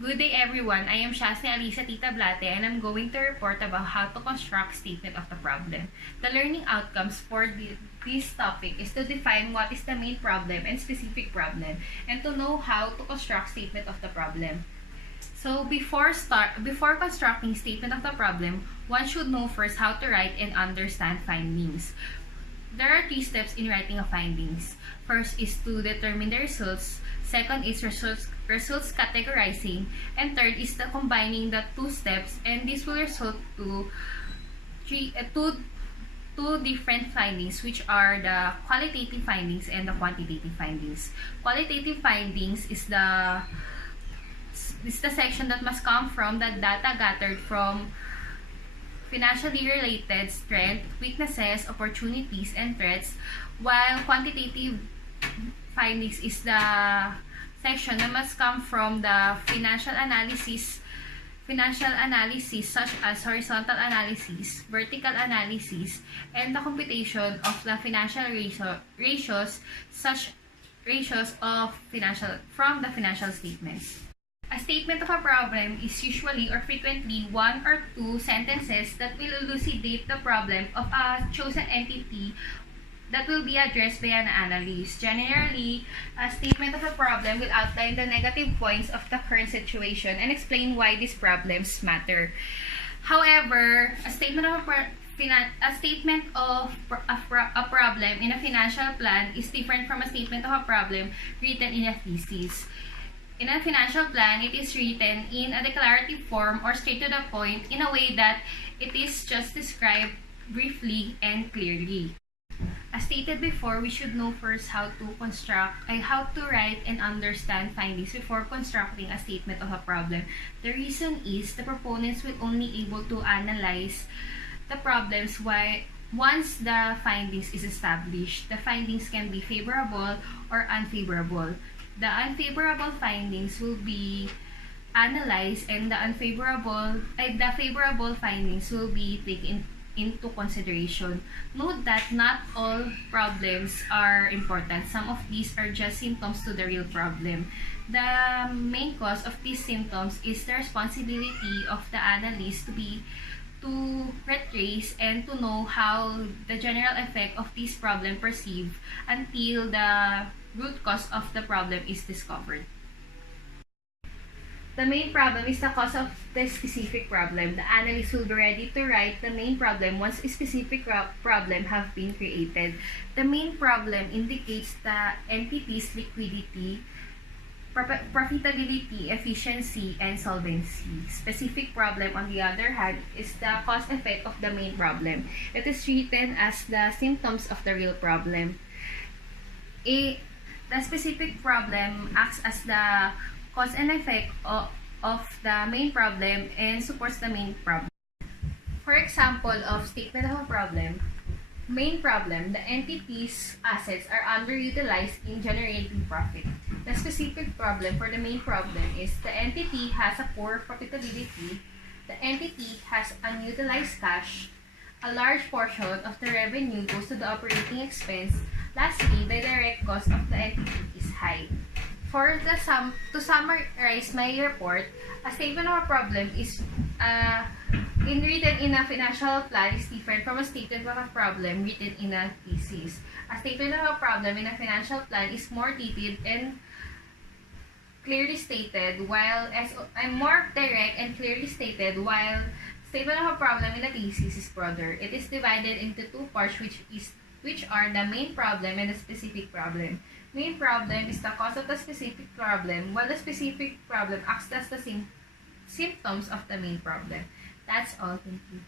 Good day everyone, I am Shasni Alisa Tablate and I'm going to report about how to construct statement of the problem. The learning outcomes for this topic is to define what is the main problem and specific problem and to know how to construct statement of the problem. So before constructing statement of the problem, one should know first how to write and understand findings. There are 3 steps in writing a findings. First is to determine the results. Second is results categorizing. And third is the combining the 2 steps, and this will result to two different findings, which are the qualitative findings and the quantitative findings. Qualitative findings is the section that must come from the data gathered from financially related strengths, weaknesses, opportunities, and threats, while quantitative findings is the section that must come from the financial analysis such as horizontal analysis, vertical analysis, and the computation of the financial ratios from the financial statements. A statement of a problem is usually or frequently 1 or 2 sentences that will elucidate the problem of a chosen entity that will be addressed by an analyst. Generally, a statement of a problem will outline the negative points of the current situation and explain why these problems matter. However, a statement of a problem in a financial plan is different from a statement of a problem written in a thesis. In a financial plan, it is written in a declarative form or straight to the point in a way that it is just described briefly and clearly. As stated before, we should know first how to write and understand findings before constructing a statement of a problem. The reason is the proponents will only able to analyze the problems once the findings is established. The findings can be favorable or unfavorable. The unfavorable findings will be analyzed and the favorable findings will be taken into consideration. Note that not all problems are important. Some of these are just symptoms to the real problem. The main cause of these symptoms is the responsibility of the analyst to retrace and to know how the general effect of this problem perceived until the root cause of the problem is discovered. The main problem is the cause of the specific problem. The analyst will be ready to write the main problem once a specific problem have been created. The main problem indicates the entity's liquidity, profitability, efficiency, and solvency. Specific problem, on the other hand, is the cause effect of the main problem. It is written as the symptoms of the real problem. The specific problem acts as the cause and effect of the main problem and supports the main problem. For example of statement of a problem, main problem, the entity's assets are underutilized in generating profit. The specific problem for the main problem is the entity has a poor profitability, the entity has unutilized cash, a large portion of the revenue goes to the operating expense. Lastly, the direct cost of the entity is high. To summarize my report, a statement of a problem is written in a financial plan is different from a statement of a problem written in a thesis. A statement of a problem in a financial plan is more detailed and clearly stated, while more direct and clearly stated, while statement of a problem in a thesis is broader. It is divided into 2 parts, which are the main problem and the specific problem. Main problem is the cause of the specific problem, while the specific problem acts as the symptoms of the main problem. That's all. Thank you.